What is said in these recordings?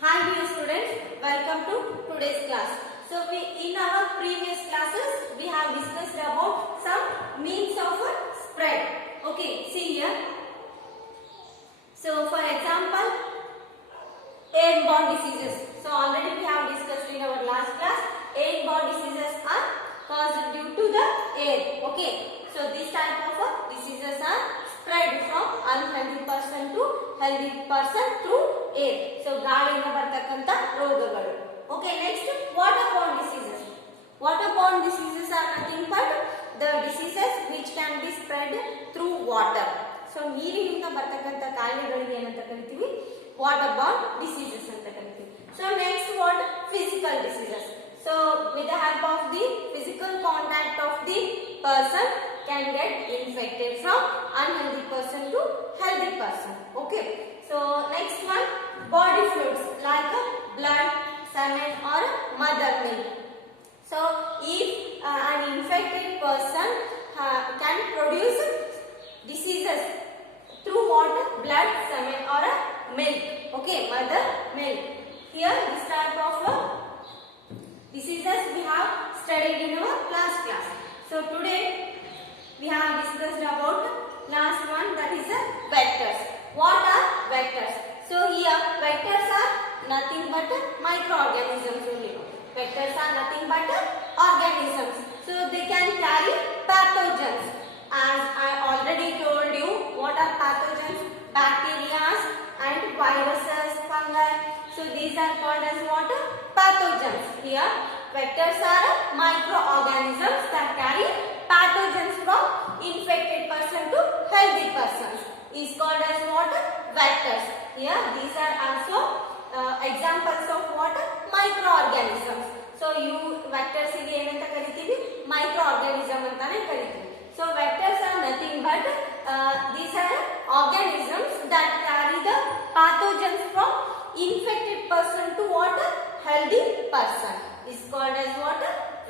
Hi dear students, welcome to today's class. So in our previous classes we have discussed about some means of spread. Okay, see here. So for example, airborne diseases. So already we have discussed in our last class, airborne diseases are caused due to the air. Okay, so this type of diseases are spread from unhealthy person to healthy person through air. So ಗಾಳಿಯಿಂದ ಬರತಕ್ಕಂತ ರೋಗಗಳು. Okay, next waterborne diseases. Waterborne diseases are nothing but the diseases which can be spread through water. So ನೀರಿನಿಂದ ಬರತಕ್ಕಂತ ಕಾಯಿಲೆಗಳಿಗೆ ಏನಂತ ಕರಿತೀವಿ? Waterborne diseases ಅಂತ ಕರಿತೀವಿ. So next what? Physical diseases. So with the help of the physical contact of the person can get infected from unhealthy person to healthy person. Okay. So next one, body fluids like blood, semen or mother milk. So if an infected person can produce diseases through water, blood, semen or milk. Okay, mother milk. Here this type of diseases we have studied in our last class. So today we have discussed about last one, that is vectors. What are vectors? So here vectors are nothing but microorganisms only. Vectors are nothing but organisms. So they can carry pathogens. As I already told you, what are pathogens? Bacteria and viruses, fungi. So these are called as what? Pathogens. Here vectors are microorganisms that carry pathogens from infected person to healthy persons. Is called as what? Vectors. Here these are also examples of what? Microorganisms. So you vectors ಗೆ ಏನಂತ ಕರಿತೀವಿ? Microorganism ಅಂತಾನೆ ಕರಿತೀವಿ. So vectors are nothing but these are organisms that carry the pathogens from infected person to what? Healthy person. Is called as what?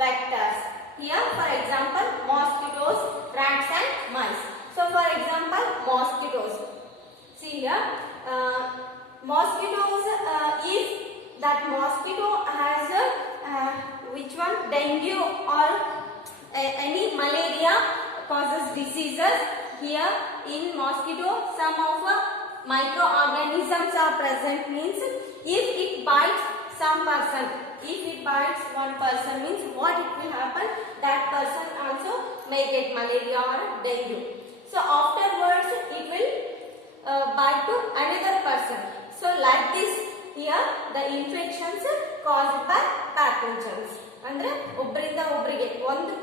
Vectors. Here for example mosquitoes, rats and mice. So for example mosquitoes. See here mosquitoes, if that mosquito has which one? Dengue or any malaria causes diseases. Here in mosquito some of microorganisms are present, means if it bites some person, if it bites one person, means what it will happen? That person also may get malaria or dengue. So afterwards it will bite to another person. So like this, here the infections caused by pathogens. ಅಂದ್ರೆ ಒಬ್ಬರಿಂದ ಒಬ್ಬರಿಗೆ ಒಂದು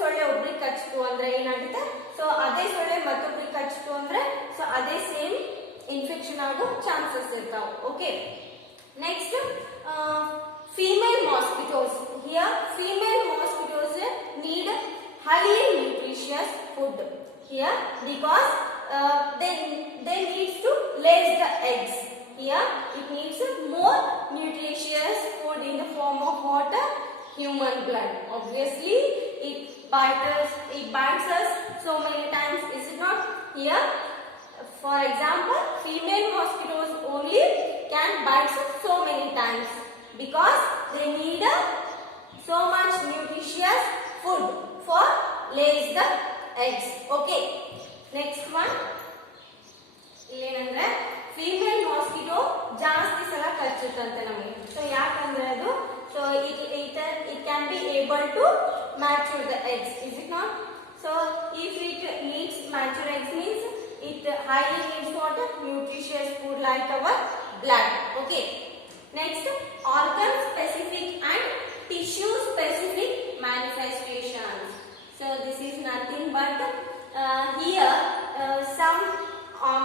ಸೊಳ್ಳೆ ಒಬ್ಬರಿಗೆ ಕಚ್ಚಿತು ಅಂದ್ರೆ ಏನಾಗುತ್ತೆ? So ಅದೇ ಸೊಳ್ಳೆ ಮತ್ತೊಬ್ಬರಿಗೆ ಕಚ್ಚಿತು ಅಂದ್ರೆ ಸೊ ಅದೇ ಸೇಮ್ ಇನ್ಫೆಕ್ಷನ್ ಆಗೋ ಚಾನ್ಸಸ್ ಇರ್ತಾವೆ. Okay, next female mosquitoes. Here female mosquitoes need highly nutritious food. Here because they need to lay the eggs. Here it needs more nutritious food in the form of water, human blood. Obviously it bites us so many times, is it not? Here for example female mosquitoes only can bite so many times because they need so much nutritious food for lays the eggs. Okay, next one ಏನಂದ್ರೆ female mosquito ಜಾಸ್ತಿ ಸಲ ಕಚ್ಚುತ್ತಂತೆ ನಮಗೆ. So ಯಾಕಂದ್ರೆ ಅದು so it can be able to mature the eggs, is it not? So if it needs mature eggs means it highly needs what? Nutritious food like our blood. Okay, next organ specific and tissue specific manifestations. So this is nothing but here some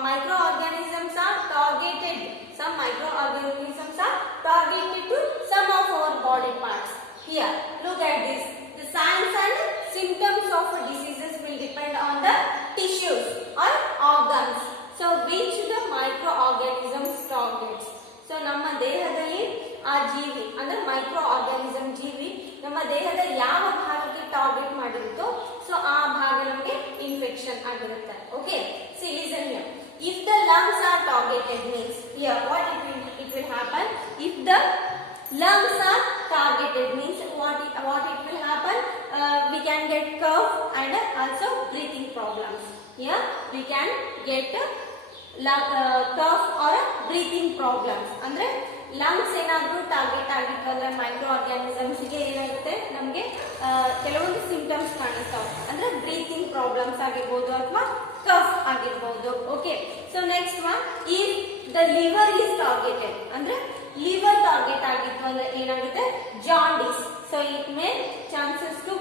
microorganisms are targeted. Some microorganisms are targeted to some of our body parts. Here look at this. The signs and symptoms of diseases will depend on the tissues or organs. So which the microorganisms targets. So ನಮ್ಮ ದೇಹದಲ್ಲಿ ಆ ಜೀವಿ ಅಂದ್ರೆ micro organism ಜೀವಿ ನಮ್ಮ ದೇಹದ ಯಾವ ಭಾಗಕ್ಕೆ ಟಾರ್ಗೆಟ್ ಮಾಡಿರುತ್ತೋ ಸೊ ಆ ಭಾಗ ನಮಗೆ ಇನ್ಫೆಕ್ಷನ್ ಆಗಿರುತ್ತೆ. Okay, C listen here. If the lungs are targeted means here what it will happen? lungs are targeted means what it will happen, we can get cough and also breathing problems. Here we can get cough or breathing problems. ಅಂದ್ರೆ lungs ಏನಾದರೂ target ಆಗಿತ್ತು ಅಂದ್ರೆ micro organisms ಗೆ ಏನಾಗುತ್ತೆ ನಮಗೆ ಕೆಲವೊಂದು symptoms ಕಾಣಿಸ್ತಾವೆ ಅಂದ್ರೆ breathing problems ಆಗಿರ್ಬೋದು ಅಥವಾ ಕಫ್ ಆಗಿರ್ಬೋದು. Okay, so next one, if the liver is targeted ಅಂದ್ರೆ ಲಿವರ್ ಟಾರ್ಗೆಟ್ ಆಗಿತ್ತು ಅಂದ್ರೆ ಏನಾಗುತ್ತೆ jaundice. So it may chances to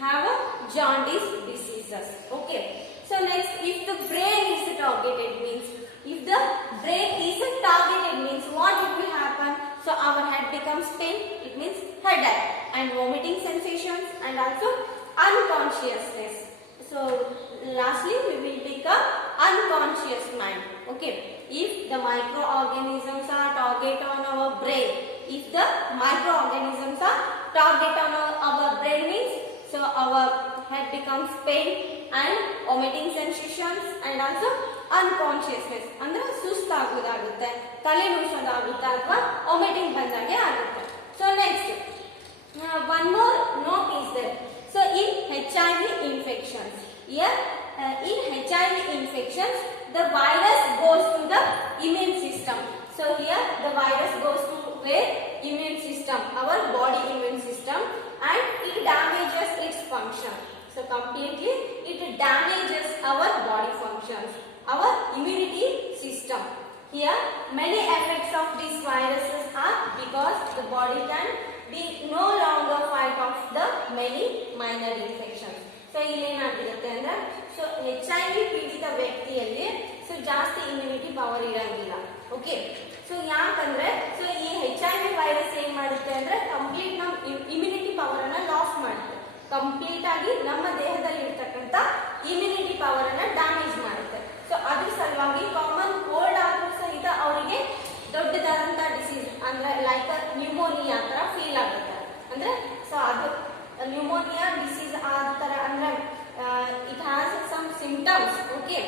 have a jaundice diseases. Okay, so next, if the brain is targeted means, if the brain is targeted means what it will happen, so our head becomes pain, it means headache and vomiting sensations and also unconsciousness. So lastly we will become unconscious mind. Okay, if the microorganisms are target on our brain, if the microorganisms are target on our brain means, so our head becomes pain and vomiting sensations and also unconsciousness ಅಂದ್ರೆ ಸುಸ್ತಾಗೋದಾಗುತ್ತೆ, ತಲೆ ನುಸೋದಾಗುತ್ತೆ ಅಥವಾ vomiting ಬಂದಾಗೆ ಆಗುತ್ತೆ. So next one more note is there. So in HIV infections, here in HIV infections the virus goes to the immune system. So here the virus goes to the immune system, our body immune system, and it damages its function. So completely it damages our body functions, our immunity system. Here many effects of these viruses are because the body can be no longer fight off the many minor infections. So ಇಲ್ಲೇನಾಗಿರುತ್ತೆ ಅಂದ್ರೆ so HIV ಪೀಡಿತ ವ್ಯಕ್ತಿಯಲ್ಲಿ so ಜಾಸ್ತಿ immunity power ಇರಂಗಿಲ್ಲ. Okay, so ಯಾಕಂದ್ರೆ so ಈ HIV virus ಏನ್ ಮಾಡುತ್ತೆ ಅಂದ್ರೆ ಕಂಪ್ಲೀಟ್ ನಮ್ಮ ಇಮ್ಯುನಿಟಿ ಪವರ್ ಅನ್ನ ಲಾಸ್ ಮಾಡುತ್ತೆ, ಕಂಪ್ಲೀಟ್ ಆಗಿ ನಮ್ಮ ದೇಹದಲ್ಲಿ ಇರ್ತಕ್ಕಂಥ ಇಮ್ಯುನಿಟಿ ಪವರ್ ಅನ್ನ ಡ್ಯಾಮೇಜ್ ಮಾಡುತ್ತೆ. ಸೊ ಅದ್ರ ಸಲುವಾಗಿ ಕಾಮನ್ ಕೋಲ್ಡ್ ಆದ್ರೂ ಸಹಿತ ಅವರಿಗೆ ದೊಡ್ಡದಾದಂತ ಡಿಸೀಸ್ ಅಂದ್ರೆ ಲೈಕ್ ನ್ಯೂಮೋನಿಯಾ ತರ ಫೀಲ್ ಆಗುತ್ತೆ. ಅಂದ್ರೆ ಸೊ ಅದು ನ್ಯೂಮೋನಿಯಾ ಡಿಸೀಸ್ ಆ ತರ ಅಂದ್ರೆ it has some symptoms. Okay,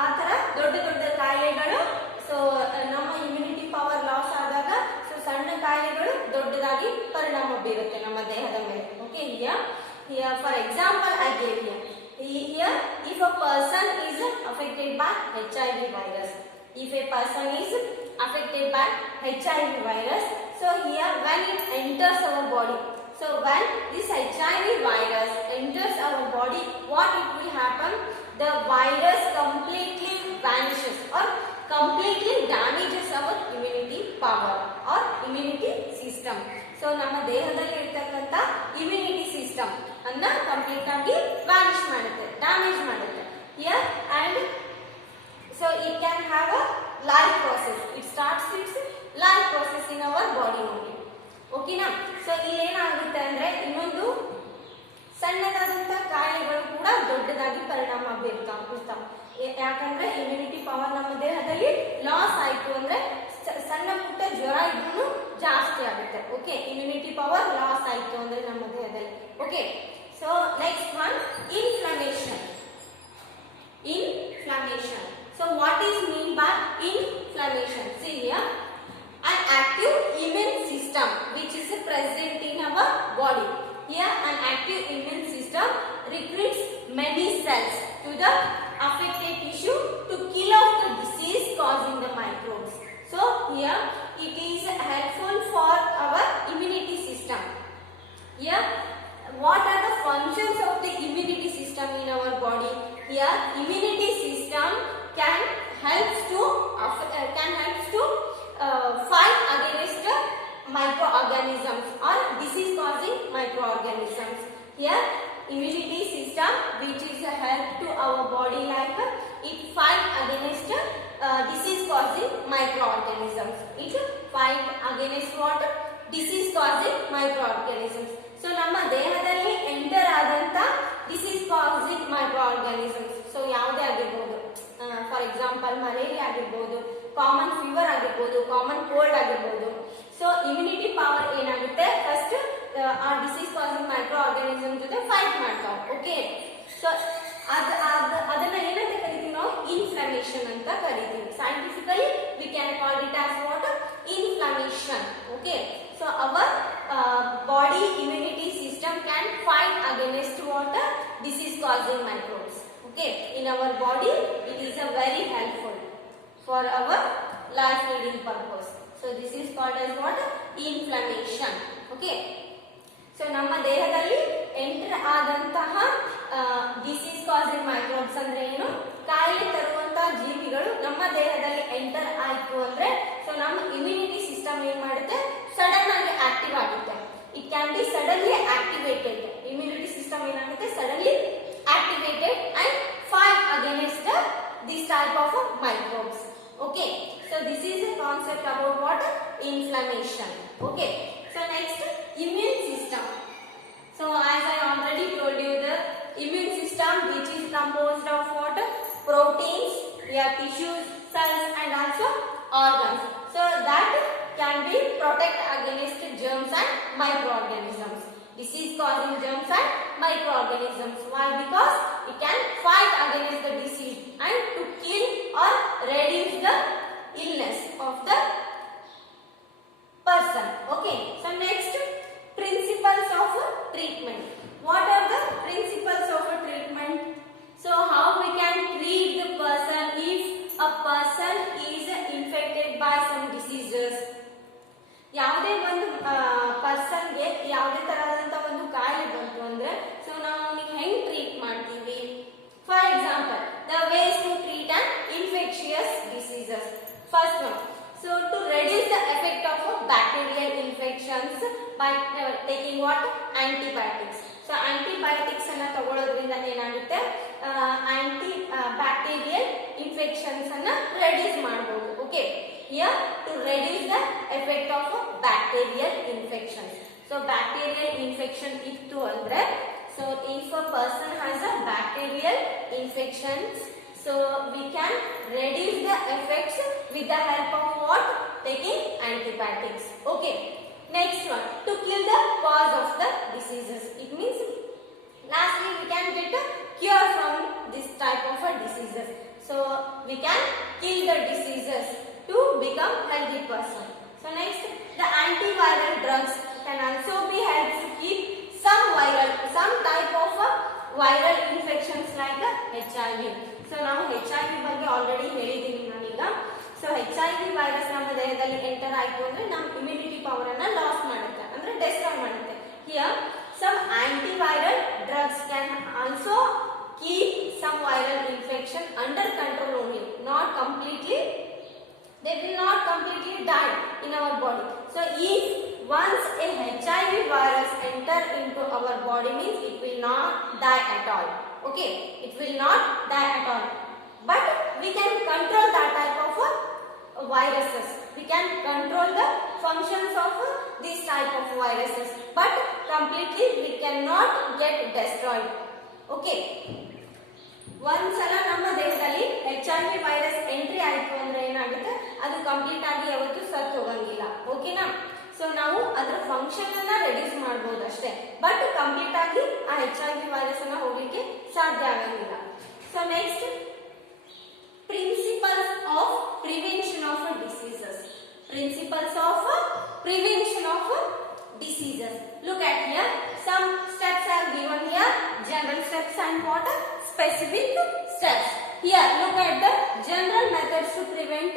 ಆ ತರ ದೊಡ್ಡ ದೊಡ್ಡ ಕಾಯಿಲೆಗಳು ಸೊ ನಮ್ಮ ಇಮ್ಯುನಿಟಿ ಪವರ್ ಲಾಸ್ ಆದಾಗ ಸೊ ಸಣ್ಣ ಕಾಯಿಲೆಗಳು ದೊಡ್ಡದಾಗಿ ಪರಿಣಾಮ ಬೀರುತ್ತೆ ನಮ್ಮ ದೇಹದ ಮೇಲೆ. Okay, here for example I gave here if a person is affected by HIV virus, if a person is affected by HIV virus, so here when it enters our body, so when this HIV virus enters our body, what it will happen, the virus completely vanishes or completely damages our immunity power or immunity system. So ನಮ್ಮ ದೇಹದಲ್ಲಿ ಇರ್ತಕ್ಕಂಥ immunity system ಅನ್ನ complete ಆಗಿ vanish ಮಾಡುತ್ತೆ, damage ಮಾಡುತ್ತೆ. Here and so it can have a life process, it starts its life process in our body only. ಓಕೆನಾ? So ಇಲ್ಲೇನಾಗುತ್ತೆ ಅಂದ್ರೆ ಇನ್ನೊಂದು ಸಣ್ಣದಾದಂತ ಕಾಯಿಲೆಗಳು ಕೂಡ ದೊಡ್ಡದಾಗಿ ಪರಿಣಾಮ ಬೀರ್ತಾವೆ. ಯಾಕಂದ್ರೆ ಇಮ್ಯುನಿಟಿ ಪವರ್ ನಮ್ಮ ದೇಹದಲ್ಲಿ ಲಾಸ್ ಆಯ್ತು ಅಂದ್ರೆ ಸಣ್ಣ ಪುಟ್ಟ ಜ್ವರ ಇದ್ರೂ ಜಾಸ್ತಿ ಆಗುತ್ತೆ. ಓಕೆ, ಇಮ್ಯುನಿಟಿ ಪವರ್ ಲಾಸ್ ಆಯ್ತು ಅಂದ್ರೆ ನಮ್ಮ ದೇಹದಲ್ಲಿ. Okay, so next one, inflammation. Inflammation. So what is mean by inflammation? See here, an active immune system which is present in our body. Here an active immune system recruits many cells to the affected tissue to kill off the disease causing the microbes. So here it is helpful for our immunity system. Here what are the functions of the immunity system in our body? Here immunity system can help to fight against microorganisms or disease causing microorganisms. Here immunity system which is a help to our body like it fight against disease causing microorganisms. It fight against what? Disease causing microorganisms. So ನಮ್ಮ ದೇಹದಲ್ಲಿ enter ಆದಂತ disease causing micro organisms so ಯಾವುದೇ ಆಗಿರ್ಬೋದು, for example malaria ಆಗಿರ್ಬೋದು, common fever ಆಗಿರ್ಬೋದು, common cold ಆಗಿರ್ಬೋದು. So immunity power ಏನಾಗುತ್ತೆ, first ಆ ಡಿಸೀಸ್ ಕಾಸಿಂಗ್ ಮೈಕ್ರೋ ಆರ್ಗಾನಿಸಮ್ ಜೊತೆ ಫೈಟ್ ಮಾಡ್ತಾವೆ. ಓಕೆ, ಸೊ ಅದನ್ನ ಏನಂತ ಕರಿತೀವಿ ನಾವು? ಇನ್ಫ್ಲಮೇಷನ್ ಅಂತ ಕರಿತೀವಿ. Scientifically we can call it as what? Inflammation. Okay, so our body immunity system can fight against what disease causing microbes. Okay, in our body it is a very helpful for our life leading purpose. So this is called as what? Inflammation. Okay, so ನಮ್ಮ ದೇಹದಲ್ಲಿ enter ಆದಂತಹ disease causing microbes ಅಂದ್ರೆ ಏನು, ಕಾಯಿಲೆ ತರುವಂತಹ ಜೀವಿಗಳು ನಮ್ಮ ದೇಹದಲ್ಲಿ ಎಂಟರ್ ಆಯ್ತು ಅಂದ್ರೆ ಸೊ ನಮ್ಮ ಇಮ್ಯುನಿಟಿ ಸಿಸ್ಟಮ್ ಏನ್ ಮಾಡುತ್ತೆ, ಸಡನ್ ಆಗಿ ಆಕ್ಟಿವ್ ಆಗುತ್ತೆ. It can be suddenly activated. Immunity system ಏನಾಗುತ್ತೆ, suddenly activated and fight against this type of microbes. Okay, so this is a concept about what? Inflammation. Okay, so next, immune system. So as I already told you, the immune system which is composed of what? Proteins, yeah, tissues, cells and also organs. So that can be protect against germs and microorganisms. Disease causing germs and microorganisms. Why? Because it can fight against the disease and to kill or reduce the illness of the person. Okay, so next, principles of treatment. What are the principles of treatment? So how we can treat the person if a person is infected by some diseases. ಯಾವುದೇ ಒಂದು ಪರ್ಸನ್ಗೆ ಯಾವುದೇ ತರಹದಂತ ಒಂದು ಕಾಯಿಲೆ ಬಂತು ಅಂದ್ರೆ so ನಾವು ಅವನಿಗೆ ಹೆಂಗ್ ಟ್ರೀಟ್ ಮಾಡ್ತೀವಿ? For example, the ways to treat an infectious diseases. First one, so to reduce the effect of bacterial infections by taking what? Antibiotics. So antibiotics ಅನ್ನ ತಗೊಳ್ಳೋದ್ರಿಂದ ಏನಾಗುತ್ತೆ, ಆಂಟಿ ಬ್ಯಾಕ್ಟೀರಿಯಲ್ ಇನ್ಫೆಕ್ಷನ್ಸ್ ಅನ್ನ ರೆಡ್ಯೂಸ್ ಮಾಡಬಹುದು. Okay, here to reduce the effect of bacterial infections. So bacterial infection ittu andre, so if a person has a bacterial infections, so we can reduce the effects with the help of what? Taking antibiotics. Okay, next one, to kill the cause of the diseases. It means lastly we can get a cure from this type of diseases. So we can kill the diseases to become healthy person. So next, the antiviral drugs can also be helped to keep some type of viral infections like HIV. So now HIV ಬಗ್ಗೆ already ಹೇಳಿದ್ದೀನಿ ನಾನೀಗ. So HIV virus ನಮ್ಮ ದೇಹದಲ್ಲಿ enter ಆಯ್ತು ಅಂದ್ರೆ ನಮ್ಮ immunity power ಅನ್ನ loss ಮಾಡುತ್ತೆ, ಅಂದ್ರೆ ಡಿಸ್ಟ್ರಾಯ್ ಮಾಡುತ್ತೆ. Here some antiviral drugs can also keep some viral infection under control only, not completely. They will not completely die in our body. So if once a HIV virus enter into our body means it will not die at all. Okay, it will not die at all. But we can control that type of viruses. We can control the functions of this type of viruses. But completely we cannot get destroyed. Okay. ಒಂದ್ಸಲ ನಮ್ಮ ದೇಹದಲ್ಲಿ HIV virus entry ಆಯ್ತು ಅಂದ್ರೆ ಏನಾಗುತ್ತೆ, ಅದು complete ಆಗಿ ಯಾವತ್ತೂ ಸತ್ತು ಹೋಗಂಗಿಲ್ಲ. ಓಕೆನಾ? ಸೊ ನಾವು ಅದರ ಫಂಕ್ಷನ್ ಅನ್ನ ರೆಡ್ಯೂಸ್ ಮಾಡಬಹುದು ಅಷ್ಟೇ, ಬಟ್ ಕಂಪ್ಲೀಟ್ ಆಗಿ ಆ HIV ವೈರಸ್ ಅನ್ನ ಹೋಗ್ಲಿಕ್ಕೆ ಸಾಧ್ಯ ಆಗಂಗಿಲ್ಲ. So next, principles of prevention of diseases. Principles of prevention of diseases. Look at here. Some steps are given here. General steps and what? Specific steps. Here, look at the general methods to prevent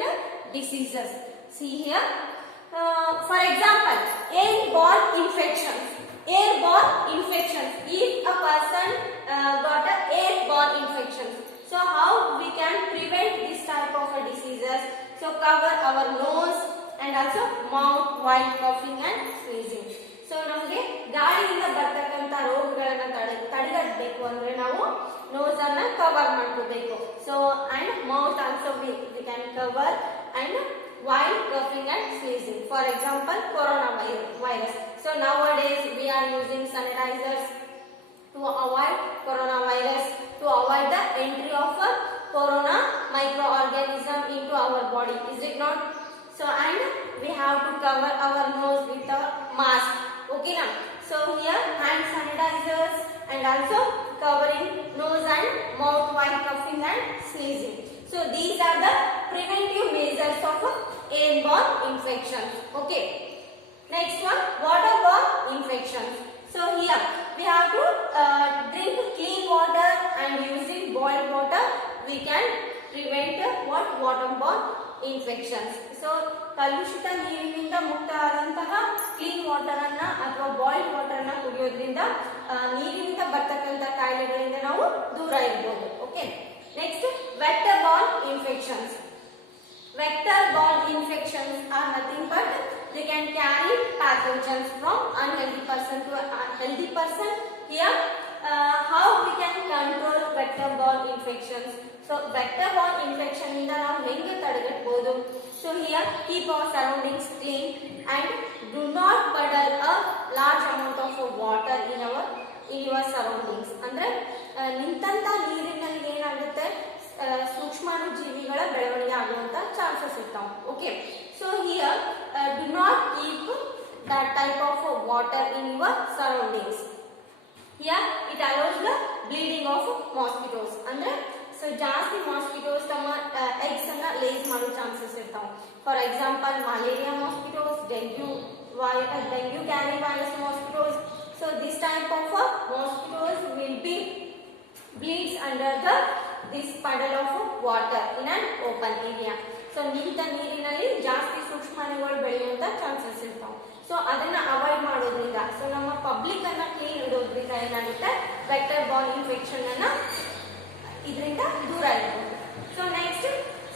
diseases. See here. For example, airborne infections. Airborne infections. If a person got a airborne infections, so how we can prevent this type of diseases? So cover our nose and also mouth while coughing and sneezing. So ನಮಗೆ ಗಾಳಿಯಿಂದ ಬರ್ತಕ್ಕಂತ ರೋಗಗಳನ್ನ ತಡೆಗಟ್ಟಬೇಕು ಅಂದ್ರೆ ನಾವು nose ಅನ್ನ cover ಮಾಡ್ಕೋಬೇಕು. So and mouth also we can cover and while coughing and sneezing. For example, coronavirus. So nowadays we are using sanitizers to avoid coronavirus, to avoid the entry of a corona microorganism into our body. Is it not? So and we have to cover our nose with a mask. Okay now. So here hand sanitizers and also covering nose and mouth while coughing and sneezing. So these are the preventive measures of airborne infections. Okay. Next one, waterborne infections. So here we have to drink clean water and using boiled water we can prevent what waterborne infections. So ಕಲುಷಿತ ನೀರಿನಿಂದ ಮುಕ್ತ ಆದಂತಹ clean water ಅನ್ನ ಅಥವಾ boiled water ಅನ್ನ ಕುಡಿಯೋದ್ರಿಂದ ನೀರಿನಿಂದ ಬರ್ತಕ್ಕಂಥ ಕಾಯಿಲೆಗಳಿಂದ ನಾವು ದೂರ ಇರಬಹುದು. Okay, next vector Born infections. Vector-borne infections are nothing but they can carry pathogens from unhealthy person to healthy person. Here, how we can control vector-borne infections? So, vector-borne infection ಇಂದ ನಾವು ಹೆಂಗೆ ತಡೆಗಟ್ಟಬಹುದು? So here, keep our surroundings clean and do not puddle a large amount of water in your surroundings. ಅಂದ್ರೆ ನಿಂತಂತ ನೀರಿನಲ್ಲಿ ಏನಾಗುತ್ತೆ, ಸೂಕ್ಷ್ಮಾಣು ಜೀವಿಗಳ ಬೆಳವಣಿಗೆ ಆಗುವಂತ ಚಾನ್ಸಸ್ ಇರ್ತಾವೆ. Okay, so here do not keep that type of water in your surroundings. Here it allows the bleeding of mosquitoes. ಅಂದ್ರೆ so ಜಾಸ್ತಿ ಮಾಸ್ಕಿಟೋಸ್ ತಮ್ಮ ಎಗ್ಸ್ ಅನ್ನ ಲೇಸ್ ಮಾಡೋ ಚಾನ್ಸಸ್ ಇರ್ತಾವೆ. For example malaria mosquitoes, dengue carry virus mosquitoes. So this type of mosquitoes will be bleeds under this puddle of water in an open area. So ನಿಂತ ನೀರಿನಲ್ಲಿ ಜಾಸ್ತಿ ಸೂಕ್ಷ್ಮಾಣುಗಳು ಬೆಳೆಯುವಂತ chances ಇರ್ತಾವೆ. So ಅದನ್ನ avoid ಮಾಡೋದ್ರಿಂದ, so ನಮ್ಮ public ಅನ್ನ clean ಇಡೋದ್ರಿಂದ ಏನಾಗುತ್ತೆ, vector Born infection ಅನ್ನ ಇದರಿಂದ ದೂರ ಇಡಬಹುದು. So next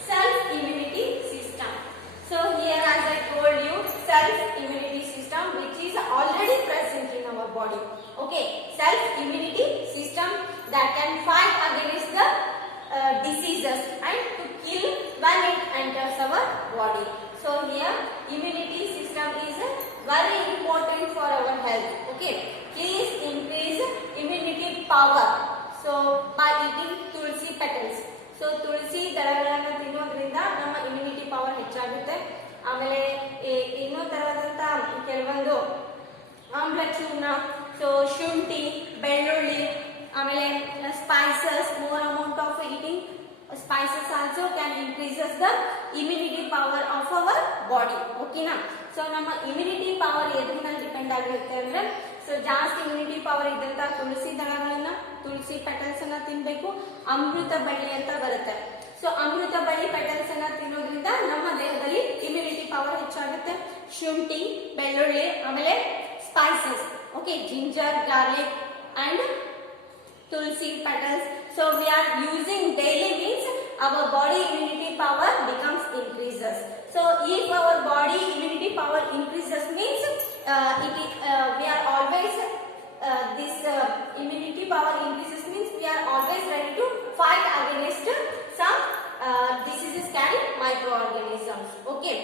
self immunity system. So here as I told you, self immunity system which is already present in our body. Okay, self immunity system that can fight against the diseases and to kill when it enters our body. So here immunity system is very important for our health. Okay, please increase immunity power. So by eating tulsi petals. So ತುಳಸಿ ದಳಗಳನ್ನ ತಿನ್ನೋದ್ರಿಂದ ನಮ್ಮ immunity power ಹೆಚ್ಚಾಗುತ್ತೆ. ಆಮೇಲೆ ಇನ್ನೂ ತರವಾದಂತ ಕೆಲವೊಂದು ಆಮ್ಲಚೂರ್ಣ, so ಶುಂಠಿ, ಬೆಳ್ಳುಳ್ಳಿ, ಆಮೇಲೆ spices, more amount of eating spices also can increases the immunity power of our body. ಓಕೆನಾ? ಸೊ ನಮ್ಮ ಇಮ್ಯುನಿಟಿ ಪವರ್ ಎದ್ರ ಮೇಲೆ ಡಿಪೆಂಡ್ ಆಗಿರುತ್ತೆ ಅಂದ್ರೆ, ಸೊ ಜಾಸ್ತಿ ಇಮ್ಯುನಿಟಿ ಪವರ್ ಇದ್ದಂತ ತುಳಸಿ ದಳಗಳನ್ನ, ತುಳಸಿ ಪೆಟಲ್ಸ್ ಅನ್ನ ತಿನ್ಬೇಕು. ಅಮೃತ ಬಳ್ಳಿ ಅಂತ ಬರುತ್ತೆ. ಸೊ ಅಮೃತ ಬಳ್ಳಿ ಪೆಟಲ್ಸ್ ಅನ್ನ ತಿನ್ನೋದ್ರಿಂದ ನಮ್ಮ ದೇಹದಲ್ಲಿ ಇಮ್ಯುನಿಟಿ ಪವರ್ ಹೆಚ್ಚಾಗುತ್ತೆ. ಶುಂಠಿ, ಬೆಳ್ಳುಳ್ಳಿ, ಆಮೇಲೆ spices, okay, ginger, garlic and tulsi petals. So we are using daily means our body immunity power becomes increases. So if our body immunity power increases means we are always this immunity power increases means we are always ready to fight against some diseases carrying microorganisms. Okay,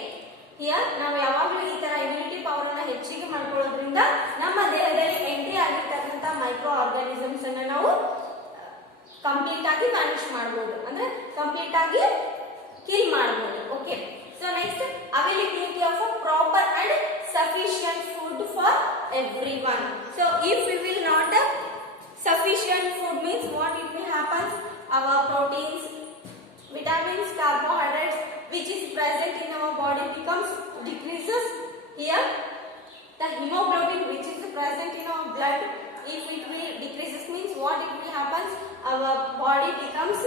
here ನಾವು ಯಾವಾಗಲೂ ಈ ತರ immunity power ಅನ್ನ ಹೆಚ್ಚಿಗೆ ಮಾಡ್ಕೊಳ್ಳೋದ್ರಿಂದ ನಮ್ಮ ದೇಹದಲ್ಲಿ entry ಆಗಿರ್ತಕ್ಕಂಥ ಮೈಕ್ರೋ ಆರ್ಗಾನಿಸಮ್ಸ್ ಅನ್ನ ನಾವು ಕಂಪ್ಲೀಟ್ ಆಗಿ ವ್ಯಾನಿಶ್ ಮಾಡಬಹುದು, ಅಂದ್ರೆ ಕಂಪ್ಲೀಟ್ ಆಗಿ ಕಿಲ್ ಮಾಡಬಹುದು. Okay, so next availability of a proper and sufficient food for everyone. So if we will not sufficient food means what it will happen, our proteins, vitamins, carbohydrates which is present in our body becomes decreases. Here the hemoglobin which is present in our blood, if it will decreases means what it will happen, our body becomes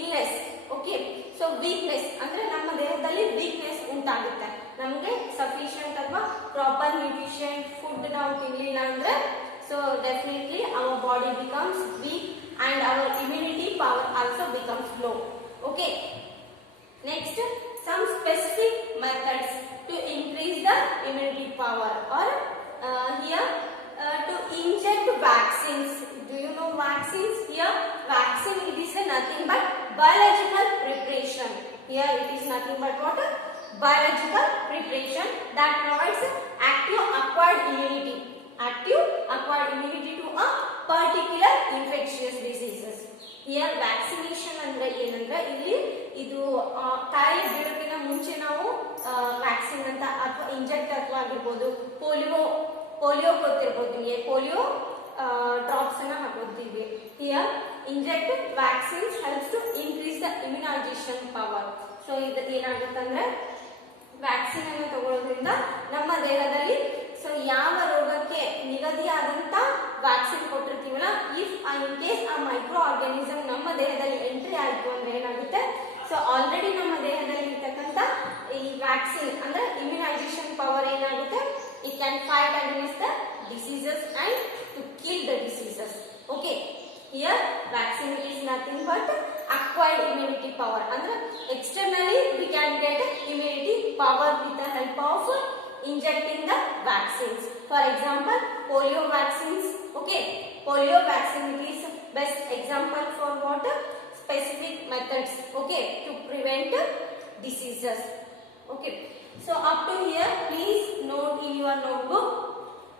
illness. Okay, so weakness ಅಂದ್ರೆ ನಮ್ಮ ದೇಹದಲ್ಲಿ weakness ಉಂಟಾಗುತ್ತೆ. ನಮಗೆ sufficient ಅಥವಾ proper nutrition food ನಾವು ತಿನ್ನಲಿಲ್ಲ ಅಂದ್ರೆ, so definitely our body becomes weak and our immunity power also becomes low. Okay, next some specific methods to increase the immunity power or here to inject vaccines. Do you know vaccines? Here vaccine it is nothing but biological preparation. Here it is nothing but what? Biological preparation that provides active acquired immunity. Active acquired immunity to a particular infectious diseases. Here vaccination ಅಂದ್ರೆ ಏನಂದ್ರೆ ಇಲ್ಲಿ ಇದು ಕಾಯಿಲೆ ಬೀಳೋಕ್ಕಿಂತ ಮುಂಚೆ ನಾವು vaccine ಅಂತ ಅಥವಾ inject ಅಥವಾ ಆಗಿರ್ಬೋದು, ಪೋಲಿಯೋ ಗೊತ್ತಿರ್ಬೋದು ನಿಮಗೆ, ಪೋಲಿಯೋ ಡ್ರಾಪ್ಸ್ ಅನ್ನ ಹಾಕೋತೀವಿ. Here inject vaccines helps to increase the immunisation power. So ಇದು ಏನಾಗುತ್ತೆ ಅಂದ್ರೆ ವ್ಯಾಕ್ಸಿನ್ ಅನ್ನು ತಗೊಳ್ಳೋದ್ರಿಂದ ನಮ್ಮ ದೇಹದಲ್ಲಿ ಅದು ಅಂದ್ರೆ ಏನಾಗುತ್ತೆ ಸೊ ಆಲ್ರೆಡಿ ನಮ್ಮ ದೇಹದಲ್ಲಿ ಇರ್ತಕ್ಕಂಥ ಈ ವ್ಯಾಕ್ಸಿನ್ ಅಂದ್ರೆ ಇಮ್ಯುನೈಸೇಷನ್ ಪವರ್ ಏನಾಗುತ್ತೆ it can fight against the diseases and to kill the diseases okay here vaccine is nothing but acquired immunity power ಅಂದ್ರೆ externally we can get immunity power with the help of injecting the vaccines. For example, polio vaccines. Okay, polio vaccine is best example for what specific methods. Okay, to prevent diseases. Okay, so up to here, please note in your notebook.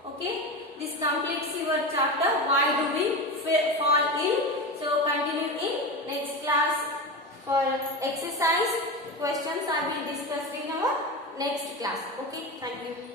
Okay, this completes your chapter. Why do we fall ill? So continue in next class for exercise questions. I will discuss in our next class. Okay, thank you.